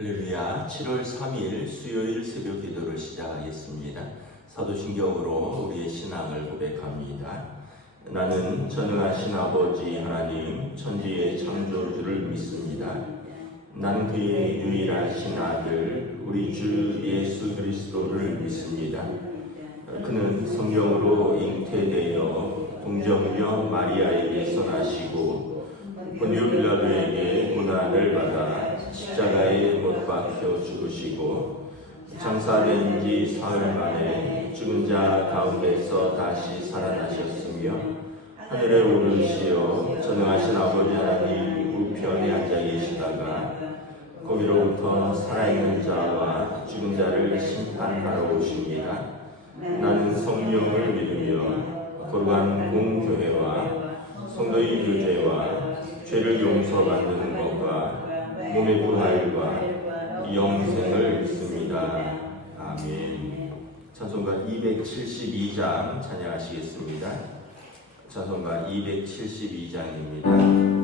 할렐루야. 7월 3일 수요일 새벽 기도를 시작하겠습니다. 사도신경으로 우리의 신앙을 고백합니다. 나는 전능하신 아버지 하나님 천지의 창조주를 믿습니다. 나는 그의 유일하신 아들 우리 주 예수 그리스도를 믿습니다. 그는 성령으로 잉태되어 동정녀 마리아에게서 나시고 본디오 빌라도에게 고난을 받아 십자가에 못 박혀 죽으시고 장사된 지 사흘 만에 죽은 자 가운데서 다시 살아나셨으며 하늘에 오르시어 전능하신 아버지 하나님 우편에 앉아 계시다가 거기로부터 살아있는 자와 죽은 자를 심판하러 오십니다. 나는 성령을 믿으며 거룩한 공교회와 성도의 교제와 죄를 용서받는 것과 몸의 부활과 영생을 믿습니다. 아멘. 찬송가 272장 찬양하시겠습니다. 찬송가 272장입니다.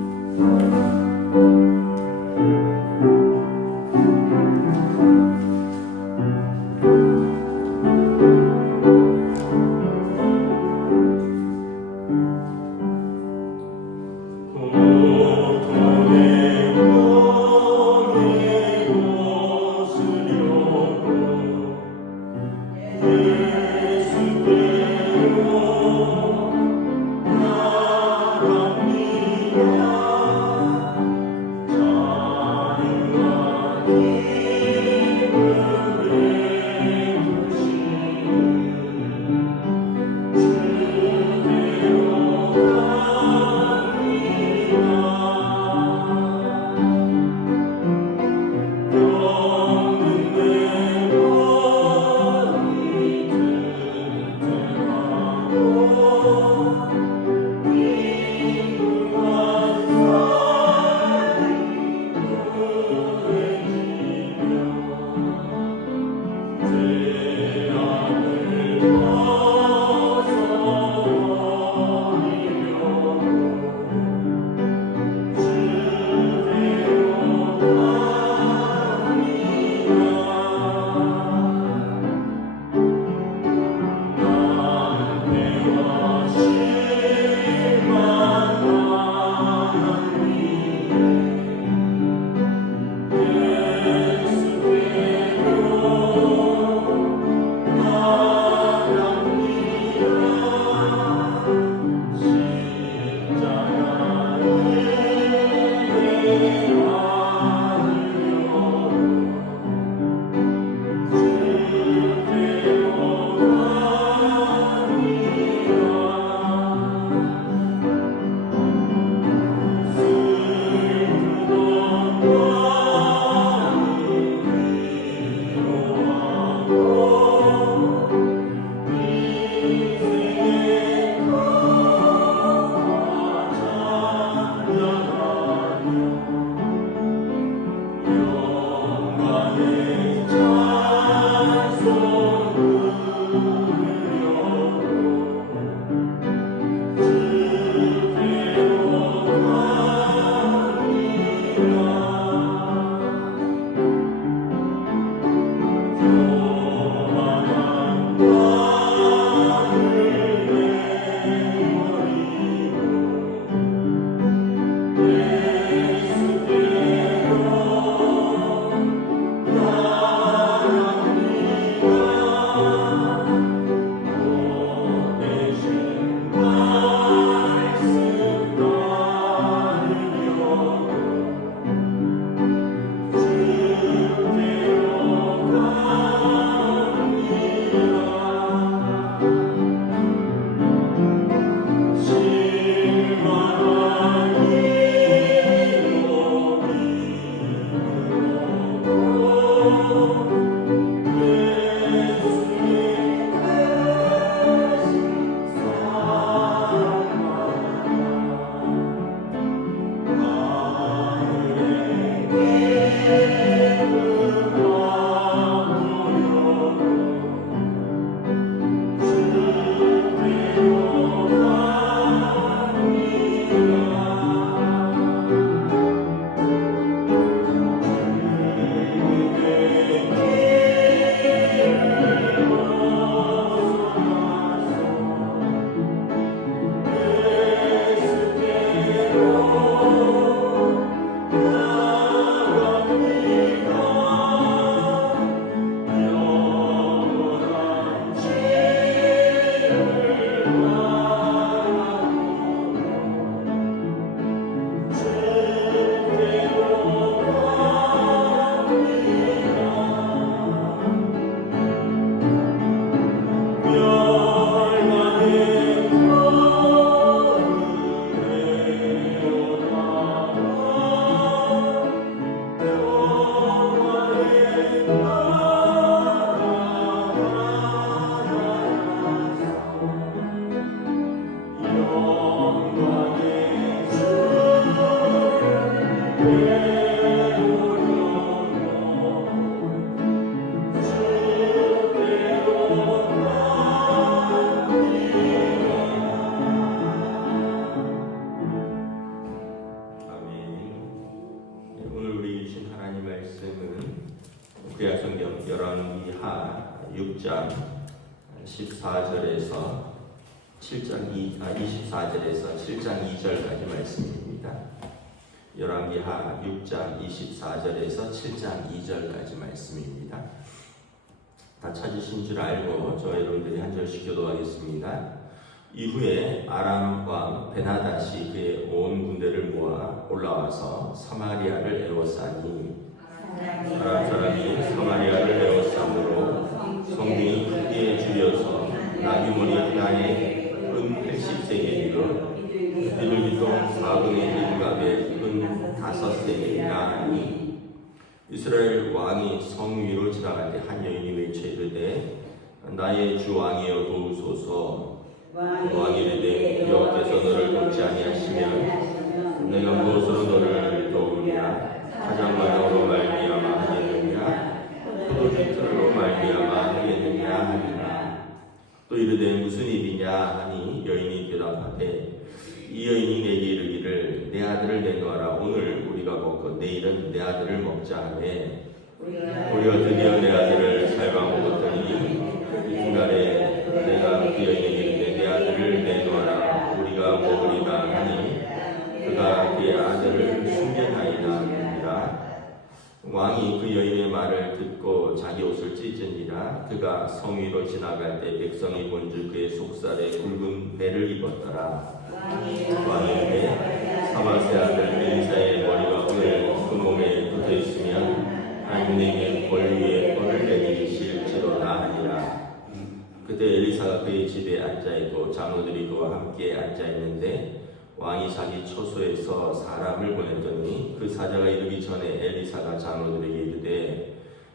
말씀은 구약성경 열왕기하 6장 14절에서 24절에서 7장 2절까지 말씀입니다. 열왕기하 6장 24절에서 7장 2절까지 말씀입니다. 다 찾으신 줄 알고 저 여러분들이 한 절씩 교도하겠습니다. 이후에 아람 왕 베나닷이 그의 온 군대를 모아 올라와서 사마리아를 에워싸니 아람 사람이 사마리아를 에워싸므로 성중이 크게 줄여서 나귀머리 하나에 은 80세겔이요 비둘기똥 4분의 1갑에 은 5세겔이라 하니 이스라엘 왕이 성 위로 지나갈 때 한 여인이 외쳐 이르되 나의 주 왕이여 도우소서. 왕이 이르되 여호와께서 너를 돕지 아니하시면 내가 무엇으로 너를 도우랴? 화장마당으로 말미암아 하겠느냐? 포도주 틀로 말미암아 하겠느냐 하니라. 또 이르되 무슨 일이냐 하니 여인이 대답하되 이 여인이 내게 이르기를 내 아들을 내놓아라. 오늘 우리가 먹고 내일은 내 아들을 먹자 하매 우리가 드디어 내 아들을 삶아 먹었더니 이날에 내가 그 여인에게 이르되 내 아들을 내놓아라. 우리가 먹으리라 하니 그가 그의 아들을 숨겨나이다. 왕이 그 여인의 말을 듣고 자기 옷을 찢으니라. 그가 성 위로 지나갈 때 백성이 본즉 그의 속살에 굵은 배를 입었더라. 왕이 이르되 사마세 아들 엘리사의 머리가 오늘 그 몸에 붙어 있으면 하나님에게 벌 위에 벌을 내리실지로다 하니라. 그때 엘리사가 그의 집에 앉아 있고 장로들이 그와 함께 앉아 있는데 왕이 자기 처소에서 사람을 보냈더니 그 사자가 이르기 전에 엘리사가 장로들에게 이르되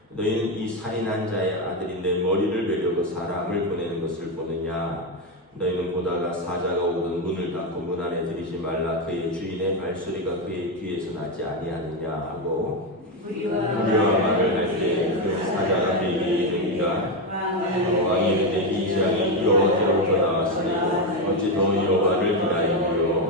너희는 이 살인한 자의 아들이 내 머리를 베려고 사람을 보내는 것을 보느냐? 너희는 보다가 사자가 오든 문을 닫고 문 안에 들이지 말라. 그의 주인의 발소리가 그의 뒤에서 나지 아니하느냐 하고 우리와 말을 할 때 그 사자가 그에게 이르니라. 왕이 이르되 이 재앙이 여호와께로부터 나왔으니 어찌 더 여호와를 기다리리요?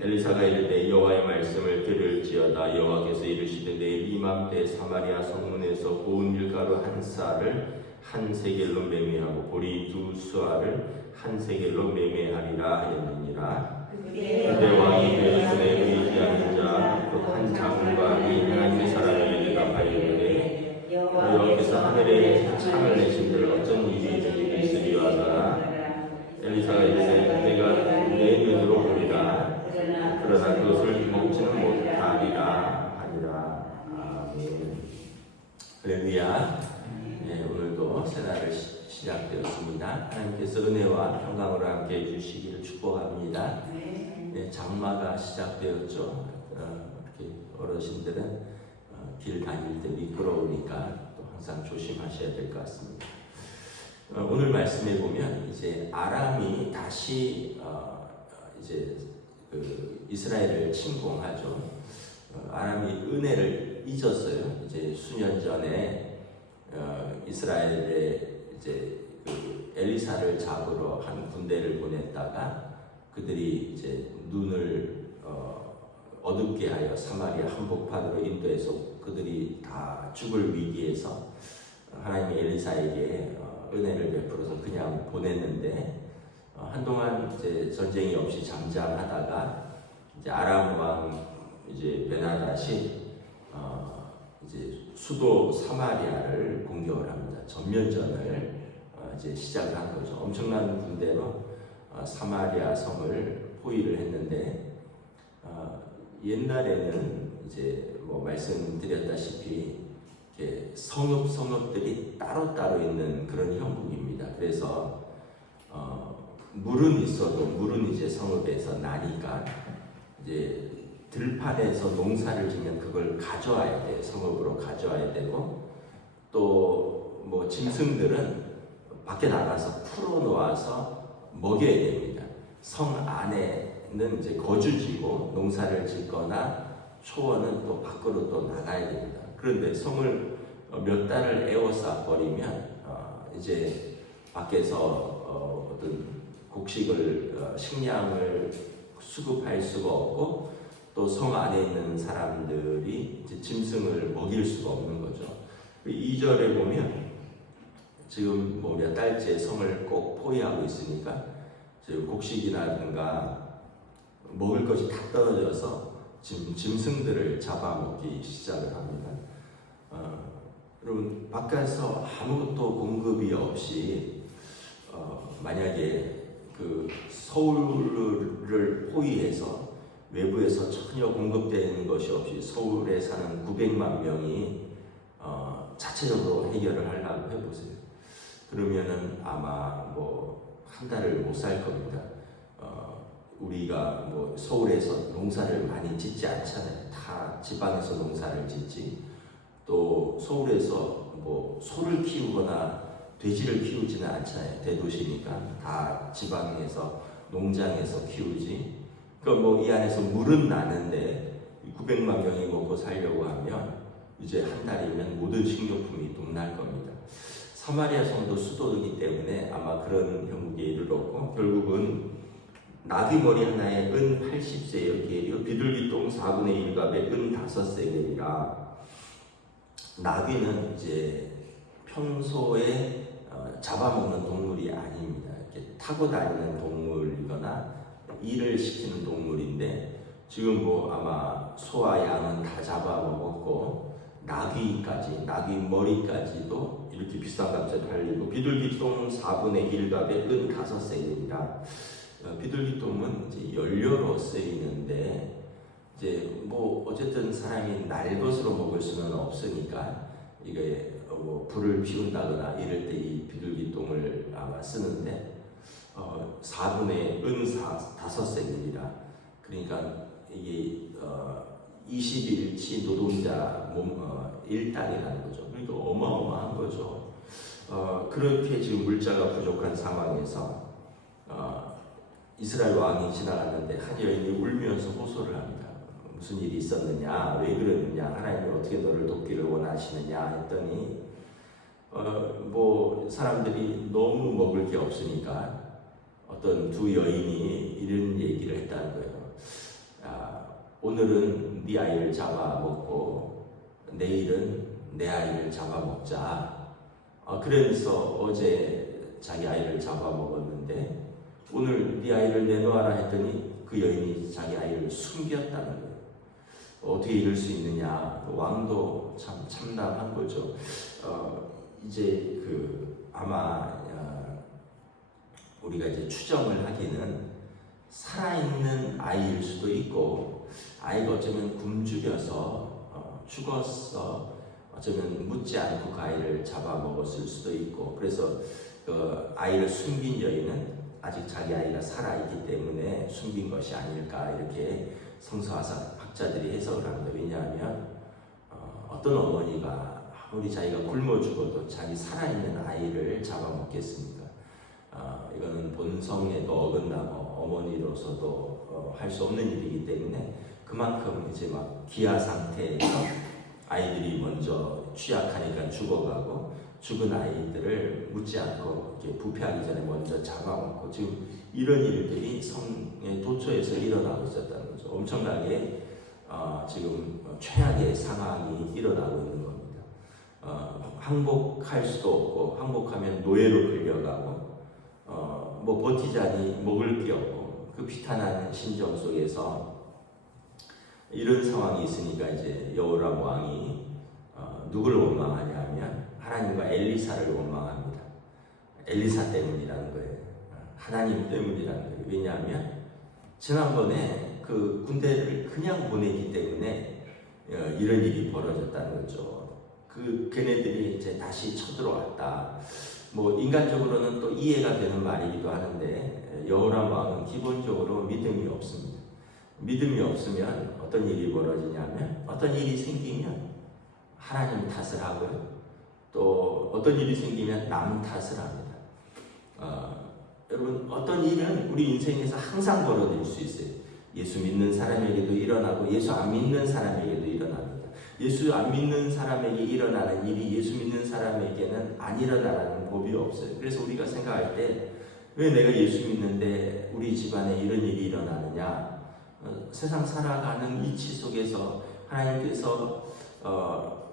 엘리사가 이르되 여호와의 말씀을 들을지어다. 여호와께서 이르시되 내일 이맘때 사마리아 성문에서 고운 밀가루 한 쌀을 한 세겔로 매매하고 보리 2수알을 한 세겔로 매매하리라 하였느니라. 그때 왕이 그의 손에 의지하는 자 곧 한 장관이 하나님의 사람에게 대답하여 이르되 여호와께서 하늘에 창을 내신들 어쩐 일이 있으리요하더라. 엘리사가 이르되 내가 내 눈으로 보리라. 그러나 그것을 먹지는 못하리라 하니라. 아멘. 할렐루야. 네, 오늘도 새날을 시작되었습니다. 하나님께서 은혜와 평강으로 함께 해주시기를 축복합니다. 네, 장마가 시작되었죠. 이렇게 어르신들은 길 다닐 때 미끄러우니까 또 항상 조심하셔야 될 것 같습니다. 오늘 말씀에 보면 이제 아람이 다시 이제 그 이스라엘을 침공하죠. 아람이 은혜를 잊었어요. 이제 수년 전에 이스라엘에 이제 그 엘리사를 잡으러 한 군대를 보냈다가 그들이 이제 눈을 어둡게 하여 사마리아 한복판으로 인도해서 그들이 다 죽을 위기에서 하나님이 엘리사에게 은혜를 베풀어서 그냥 보냈는데 한동안 이제 전쟁이 없이 잠잠하다가 이제 아람 왕 이제 베나닷이 이제 수도 사마리아를 공격을 합니다. 전면전을 이제 시작을 한 거죠. 엄청난 군대로 사마리아 성을 포위를 했는데 옛날에는 이제 뭐 말씀드렸다시피 성읍들이 따로따로 있는 그런 형국입니다. 그래서 물은 있어도 물은 이제 성읍에서 나니까 이제 들판에서 농사를 지면 그걸 가져와야 돼요. 성읍으로 가져와야 되고 또 뭐 짐승들은 밖에 나가서 풀어놓아서 먹여야 됩니다. 성 안에는 이제 거주지고 농사를 짓거나 초원은 또 밖으로 또 나가야 됩니다. 그런데 성을 몇 달을 에워싸 버리면 이제 밖에서 어떤 곡식을 식량을 수급할 수가 없고 또 성 안에 있는 사람들이 이제 짐승을 먹일 수가 없는 거죠. 2절에 보면 지금 뭐 몇 달째 성을 꼭 포위하고 있으니까 지금 곡식이라든가 먹을 것이 다 떨어져서 지금 짐승들을 잡아먹기 시작을 합니다. 여러분 바깥에서 아무것도 공급이 없이 만약에 그 서울을 포위해서 외부에서 전혀 공급되는 것이 없이 서울에 사는 900만 명이 자체적으로 해결을 하려고 해보세요. 그러면은 아마 뭐 한 달을 못 살 겁니다. 우리가 뭐 서울에서 농사를 많이 짓지 않잖아요. 다 지방에서 농사를 짓지. 또 서울에서 뭐 소를 키우거나 돼지를 키우지는 않잖아요. 대도시니까 다 지방에서 농장에서 키우지. 그럼 뭐 이 안에서 물은 나는데 900만 명이 먹고 살려고 하면 이제 한 달이면 모든 식료품이 동날 겁니다. 사마리아 성도 수도이기 때문에 아마 그런 형국에 이르렀고 결국은 나귀머리 하나에 은 80세의 계리요 비둘기똥 4분의 1갑에 은 5세겔이라. 나귀는 이제 평소에 잡아먹는 동물이 아닙니다. 이렇게 타고 다니는 동물이거나 일을 시키는 동물인데 지금 뭐 아마 소와 양은 다 잡아먹었고 나귀까지, 나귀 머리까지도 이렇게 비싼 값에 팔리고 비둘기똥 4분의 1갑에 은 5세겔이라. 비둘기똥은 이제 연료로 쓰이는데 이제 뭐 어쨌든 사람이 날 것으로 먹을 수는 없으니까 이게 뭐 불을 피운다거나 이럴 때 이 비둘기똥을 아마 쓰는데 4분의 은 5세겔이라. 그러니까 이게 20일치 노동자 일당이라는 거죠. 그러니까 어마어마한 거죠. 그렇게 지금 물자가 부족한 상황에서 이스라엘 왕이 지나갔는데 한 여인이 울면서 호소를 합니다. 무슨 일이 있었느냐, 왜 그러느냐, 하나님이 어떻게 너를 돕기를 원하시느냐 했더니 뭐 사람들이 너무 먹을 게 없으니까 어떤 두 여인이 이런 얘기를 했다는 거예요. 오늘은 네 아이를 잡아먹고 내일은 내 아이를 잡아먹자. 그래서 어제 자기 아이를 잡아먹었는데 오늘 네 아이를 내놓아라 했더니 그 여인이 자기 아이를 숨겼다는 거예요. 어떻게 이럴 수 있느냐. 왕도 참 참담한 거죠. 이제 아마 우리가 이제 추정을 하기는 살아있는 아이일 수도 있고 아이가 어쩌면 굶주려서 죽었어. 어쩌면 묻지 않고 그 아이를 잡아먹었을 수도 있고 그래서 그 아이를 숨긴 여인은 아직 자기 아이가 살아있기 때문에 숨긴 것이 아닐까 이렇게 성서학자들이 해석을 합니다. 왜냐하면 어떤 어머니가 아무리 자기가 굶어 죽어도 자기 살아있는 아이를 잡아먹겠습니까? 이거는 본성에도 어긋나고 어머니로서도 할 수 없는 일이기 때문에 그만큼 이제 막 기아 상태에서 아이들이 먼저 취약하니까 죽어가고 죽은 아이들을 묻지 않고 이렇게 부패하기 전에 먼저 잡아먹고 지금 이런 일들이 성의 도처에서 일어나고 있었다는 거죠. 엄청나게 지금 최악의 상황이 일어나고 있는 겁니다. 항복할 수도 없고 항복하면 노예로 끌려가고 뭐 버티자니 먹을 게 없고 그 비탄한 심정 속에서 이런 상황이 있으니까 이제 여호람 왕이 누구를 원망하냐 하면 하나님과 엘리사를 원망합니다. 엘리사 때문이라는 거예요. 하나님 때문이라는 거예요. 왜냐하면 지난번에 그 군대를 그냥 보내기 때문에 이런 일이 벌어졌다는 거죠. 걔네들이 이제 다시 쳐들어왔다. 뭐 인간적으로는 또 이해가 되는 말이기도 하는데 여호람 왕은 기본적으로 믿음이 없습니다. 믿음이 없으면 어떤 일이 벌어지냐면 어떤 일이 생기면 하나님 탓을 하고요. 또 어떤 일이 생기면 남 탓을 합니다. 여러분 어떤 일은 우리 인생에서 항상 벌어질 수 있어요. 예수 믿는 사람에게도 일어나고 예수 안 믿는 사람에게도 일어납니다. 예수 안 믿는 사람에게 일어나는 일이 예수 믿는 사람에게는 안 일어나라는 법이 없어요. 그래서 우리가 생각할 때 왜 내가 예수 믿는데 우리 집안에 이런 일이 일어나느냐. 세상 살아가는 이치 속에서 하나님께서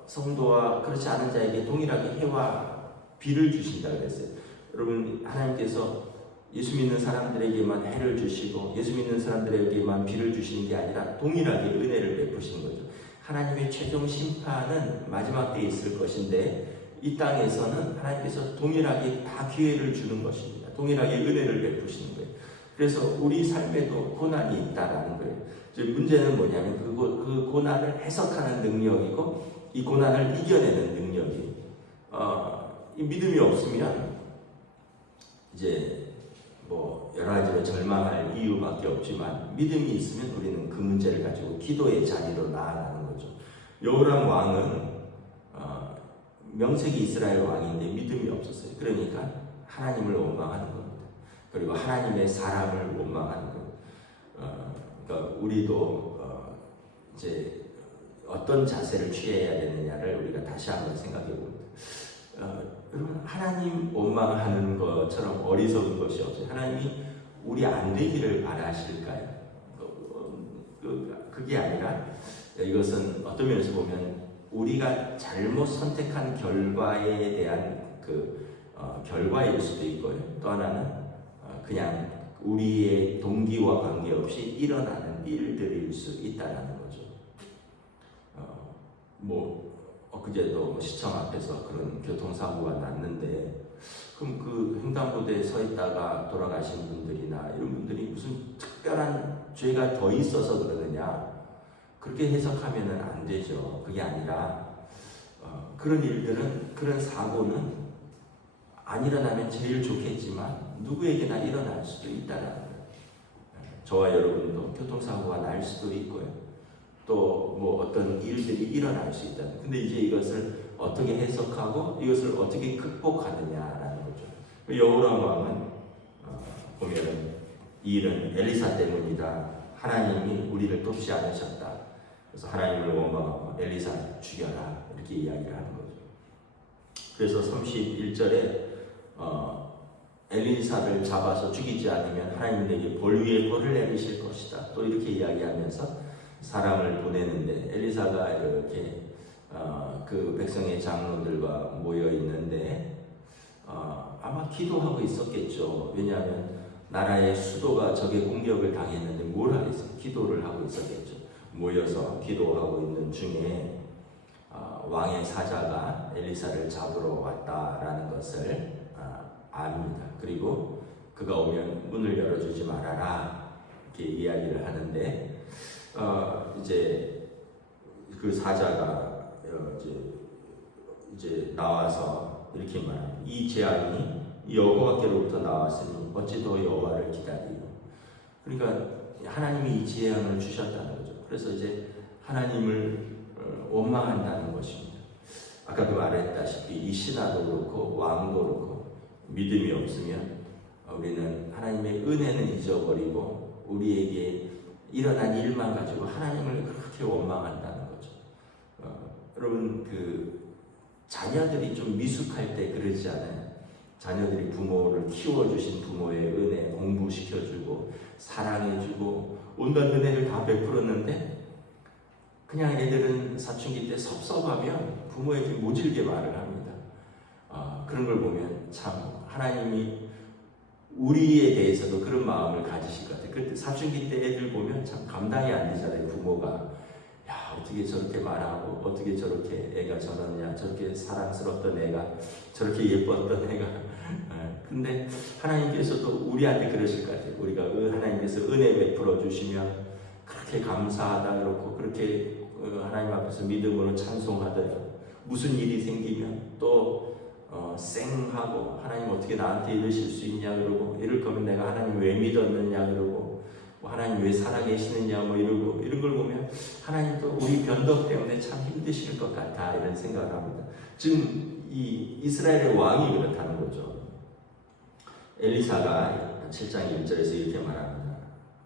성도와 그렇지 않은 자에게 동일하게 해와 비를 주신다고 그랬어요. 여러분, 하나님께서 예수 믿는 사람들에게만 해를 주시고 예수 믿는 사람들에게만 비를 주시는 게 아니라 동일하게 은혜를 베푸시는 거죠. 하나님의 최종 심판은 마지막 때에 있을 것인데 이 땅에서는 하나님께서 동일하게 다 기회를 주는 것입니다. 동일하게 은혜를 베푸시는 거예요. 그래서 우리 삶에도 고난이 있다라는 거예요. 문제는 뭐냐면 그 고난을 해석하는 능력이고 이 고난을 이겨내는 능력이 이 믿음이 없으면 이제 뭐 여러 가지로 절망할 이유밖에 없지만 믿음이 있으면 우리는 그 문제를 가지고 기도의 자리로 나아가는 거죠. 여호람 왕은 명색이 이스라엘 왕인데 믿음이 없었어요. 그러니까 하나님을 원망하는 겁니다. 그리고 하나님의 사람을 원망하는 거예요. 그러니까 우리도 이제 어떤 자세를 취해야 되느냐를 우리가 다시 한번 생각해 봅니다. 여러분, 하나님 원망하는 것처럼 어리석은 것이 없어요. 하나님이 우리 안 되기를 바라실까요? 그게 아니라 이것은 어떤 면에서 보면 우리가 잘못 선택한 결과에 대한 결과일 수도 있고요. 또 하나는 그냥 우리의 동기와 관계없이 일어나는 일들일 수 있다는 거죠. 엊그제도 시청 앞에서 그런 교통사고가 났는데 그럼 그 횡단보도에 서 있다가 돌아가신 분들이나 이런 분들이 무슨 특별한 죄가 더 있어서 그러느냐, 그렇게 해석하면 안 되죠. 그게 아니라 그런 일들은, 그런 사고는 안 일어나면 제일 좋겠지만 누구에게나 일어날 수도 있다는 거예요. 저와 여러분도 교통사고가 날 수도 있고요. 또 뭐 어떤 일들이 일어날 수 있다. 근데 이제 이것을 어떻게 해석하고 이것을 어떻게 극복하느냐라는 거죠. 여호람 왕은 보면은 이 일은 엘리사 때문이다. 하나님이 우리를 돕지 않으셨다. 그래서 하나님을 원망하고 엘리사 죽여라 이렇게 이야기를 하는 거죠. 그래서 31절에 엘리사를 잡아서 죽이지 않으면 하나님 내게 벌 위에 벌을 내리실 것이다. 또 이렇게 이야기하면서 사람을 보내는데 엘리사가 이렇게 그 백성의 장로들과 모여 있는데 아마 기도하고 있었겠죠. 왜냐하면 나라의 수도가 적의 공격을 당했는데 뭘 하겠어요? 기도를 하고 있었겠죠. 모여서 기도하고 있는 중에 왕의 사자가 엘리사를 잡으러 왔다라는 것을 압니다. 그리고 그가 오면 문을 열어주지 말아라 이렇게 이야기를 하는데 이제 그 사자가 이제 나와서 이렇게 말합니다. 이 재앙이 여호와께로부터 나왔으니 어찌 더 여호와를 기다리요. 그러니까 하나님이 이 재앙을 주셨다는 거죠. 그래서 이제 하나님을 원망한다는 것입니다. 아까도 말했다시피 이 신하도 그렇고 왕도 그렇고 믿음이 없으면 우리는 하나님의 은혜는 잊어버리고 우리에게 일어난 일만 가지고 하나님을 그렇게 원망한다는 거죠. 여러분, 자녀들이 좀 미숙할 때 그러지 않아요? 자녀들이 부모를 키워주신 부모의 은혜 공부시켜주고 사랑해주고 온갖 은혜를 다 베풀었는데 그냥 애들은 사춘기 때 섭섭하면 부모에게 모질게 말을 합니다. 그런 걸 보면 참 하나님이 우리에 대해서도 그런 마음을 가지실 것 같아요. 그때 사춘기 때 애들 보면 참 감당이 안 되잖아요. 부모가 야, 어떻게 저렇게 말하고 어떻게 저렇게 애가 저러냐, 저렇게 사랑스럽던 애가 저렇게 예뻤던 애가 근데 하나님께서도 우리한테 그러실 것 같아요. 우리가 하나님께서 은혜 베풀어 주시면 그렇게 감사하다 그렇고 그렇게 하나님 앞에서 믿음으로 찬송하더라도 무슨 일이 생기면 또 쌩하고 하나님 어떻게 나한테 이러실 수 있냐 그러고 이럴 거면 내가 하나님 왜 믿었느냐 그러고 뭐 하나님 왜 살아계시느냐 뭐 이러고 이런 걸 보면 하나님도 우리 변덕 때문에 참 힘드실 것 같아 이런 생각을 합니다. 지금 이 이스라엘의 왕이 그렇다는 거죠. 엘리사가 7장 1절에서 이렇게 말합니다.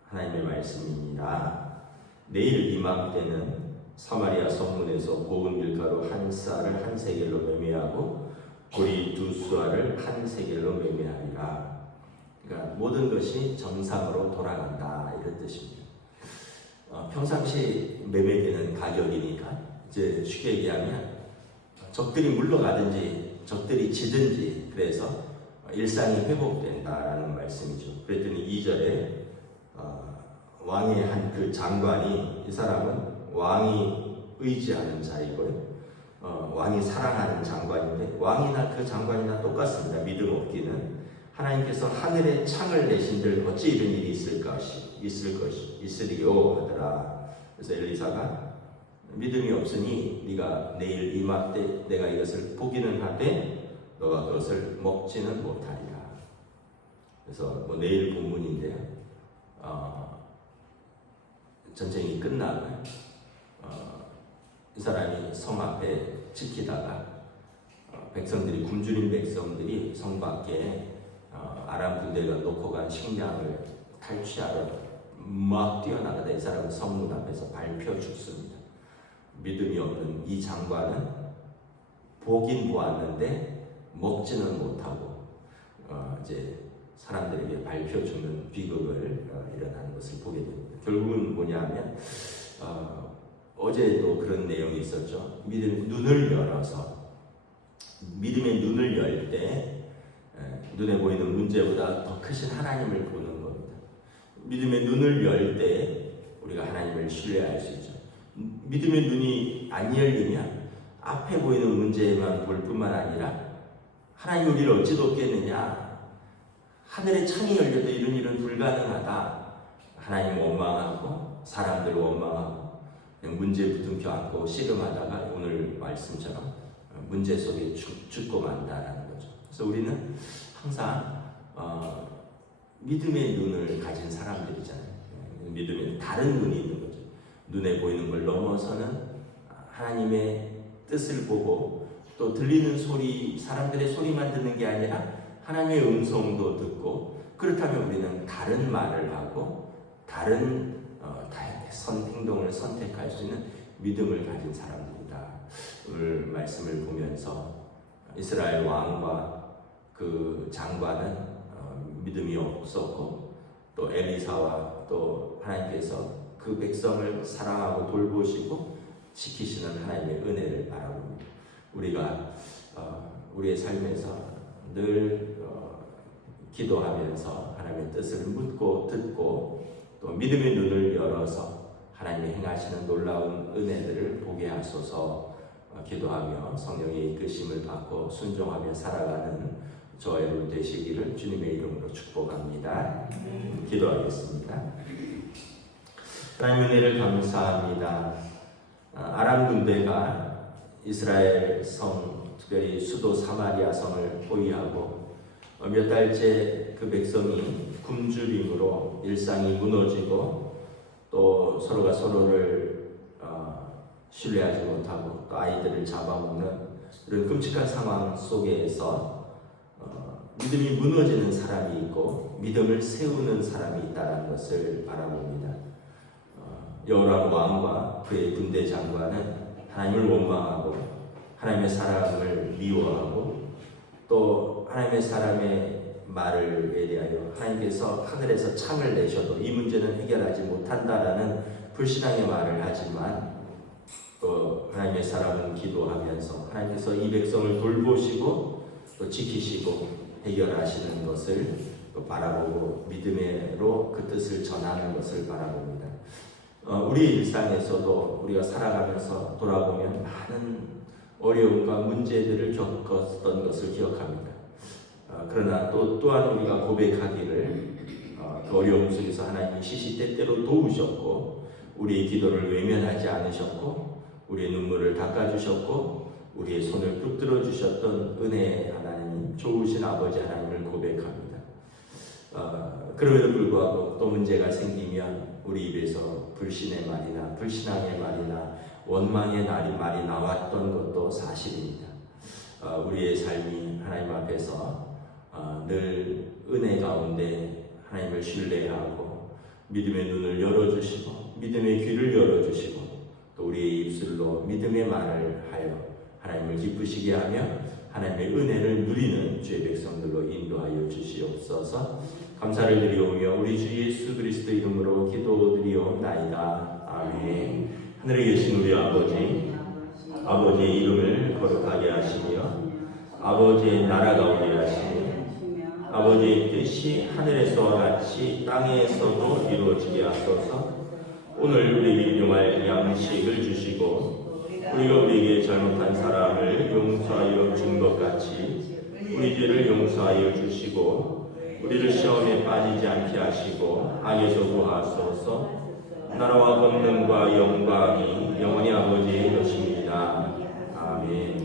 하나님의 말씀입니다. 내일 이맘때는 사마리아 성문에서 고운 밀가루 한 쌀을 한 세겔로 매매하고 보리 두 수알을 한 세겔로 매매하리라. 그러니까 모든 것이 정상으로 돌아간다 이런 뜻입니다. 평상시 매매되는 가격이니까 이제 쉽게 얘기하면 적들이 물러가든지 적들이 지든지 그래서 일상이 회복된다라는 말씀이죠. 그랬더니 2절에 왕의 한 그 장관이, 이 사람은 왕이 의지하는 자이고요, 왕이 사랑하는 장관인데 왕이나 그 장관이나 똑같습니다. 믿음 없기는. 하나님께서 하늘에 창을 내신들 어찌 이런 일이 있으리요 하더라. 그래서 엘리사가 믿음이 없으니 네가 내일 이맘때 내가 이것을 보기는 하되 너가 그것을 먹지는 못하리라. 그래서 뭐 내일 본문인데요, 전쟁이 끝나면 이 사람이 성 앞에 지키다가 백성들이, 굶주린 백성들이 성 밖에 아람 군대가 놓고 간 식량을 탈취하러 막 뛰어나가다 이 사람은 성문 앞에서 밟혀 죽습니다. 믿음이 없는 이 장관은 보긴 보았는데 먹지는 못하고 이제 사람들에게 밟혀 죽는 비극을 일어나는 것을 보게 됩니다. 결국은 뭐냐면 어제도 그런 내용이 있었죠. 눈을 열어서, 믿음의 눈을 열 때 눈에 보이는 문제보다 더 크신 하나님을 보는 겁니다. 믿음의 눈을 열 때 우리가 하나님을 신뢰할 수 있죠. 믿음의 눈이 안 열리면 앞에 보이는 문제만 볼 뿐만 아니라 하나님 우리를 어찌 돕겠느냐, 하늘의 창이 열려도 이런 일은 불가능하다, 하나님 원망하고 사람들 원망하고 그냥 문제 부둥켜 안고 씨름하다가 오늘 말씀처럼 문제 속에 죽고 만다라는 거죠. 그래서 우리는 항상 믿음의 눈을 가진 사람들이잖아요. 믿음에 다른 눈이 있는 거죠. 눈에 보이는 걸 넘어서는 하나님의 뜻을 보고, 또 들리는 소리, 사람들의 소리만 듣는 게 아니라 하나님의 음성도 듣고, 그렇다면 우리는 다른 말을 하고 다른 행동을 선택할 수 있는 믿음을 가진 사람들이다. 오늘 말씀을 보면서 이스라엘 왕과 그 장관은 믿음이 없었고, 또 엘리사와 또 하나님께서 그 백성을 사랑하고 돌보시고 지키시는 하나님의 은혜를 바라봅니다. 우리가 우리의 삶에서 늘 기도하면서 하나님의 뜻을 묻고 듣고, 또 믿음의 눈을 열어서 하나님이 행하시는 놀라운 은혜들을 보게 하소서 기도하며 성령의 이끄심을 받고 순종하며 살아가는 저와 여러분 되시기를 주님의 이름으로 축복합니다. 기도하겠습니다. 하나님 은혜를 감사합니다. 아람 군대가 이스라엘 성, 특별히 수도 사마리아 성을 포위하고 몇 달째 그 백성이 굶주림으로 일상이 무너지고, 또 서로가 서로를 신뢰하지 못하고 또 아이들을 잡아먹는 이런 끔찍한 상황 속에서 믿음이 무너지는 사람이 있고 믿음을 세우는 사람이 있다는 것을 바라봅니다. 여호람 왕과 그의 군대 장관은 하나님을 원망하고 하나님의 사람을 미워하고, 또 하나님의 사람의 말에 대하여 하나님께서 하늘에서 창을 내셔도 이 문제는 해결하지 못한다라는 불신앙의 말을 하지만, 또 하나님의 사람은 기도하면서 하나님께서 이 백성을 돌보시고 또 지키시고 해결하시는 것을 또 바라보고 믿음으로 그 뜻을 전하는 것을 바라봅니다. 우리 일상에서도 우리가 살아가면서 돌아보면 많은 어려움과 문제들을 겪었던 것을 기억합니다. 그러나 또한 우리가 고백하기를 그 어려움 속에서 하나님이 시시때때로 도우셨고, 우리의 기도를 외면하지 않으셨고, 우리의 눈물을 닦아주셨고, 우리의 손을 붙들어 주셨던 은혜의 하나님, 좋으신 아버지 하나님을 고백합니다. 그럼에도 불구하고 또 문제가 생기면 우리 입에서 불신의 말이나 불신앙의 말이나 원망의 말이 나왔던 것도 사실입니다. 우리의 삶이 하나님 앞에서 늘 은혜 가운데 하나님을 신뢰하고 믿음의 눈을 열어주시고 믿음의 귀를 열어주시고, 또 우리의 입술로 믿음의 말을 하여 하나님을 기쁘시게 하며 하나님의 은혜를 누리는 주의 백성들로 인도하여 주시옵소서. 감사를 드리오며 우리 주 예수 그리스도 이름으로 기도드리옵나이다. 아멘. 하늘에 계신 우리 아버지, 아버지의 이름을 거룩하게 하시며 아버지의 나라가 오게 하시며 아버지의 뜻이 하늘에서와 같이 땅에서도 이루어지게 하소서. 오늘 우리에게 일용할 양식을 주시고 우리가 우리에게 잘못한 사람을 용서하여 준 것 같이 우리 죄를 용서하여 주시고 우리를 시험에 빠지지 않게 하시고 악에서 구하소서. 나라와 권능과 영광이 영원히 아버지의 것입니다. 아멘.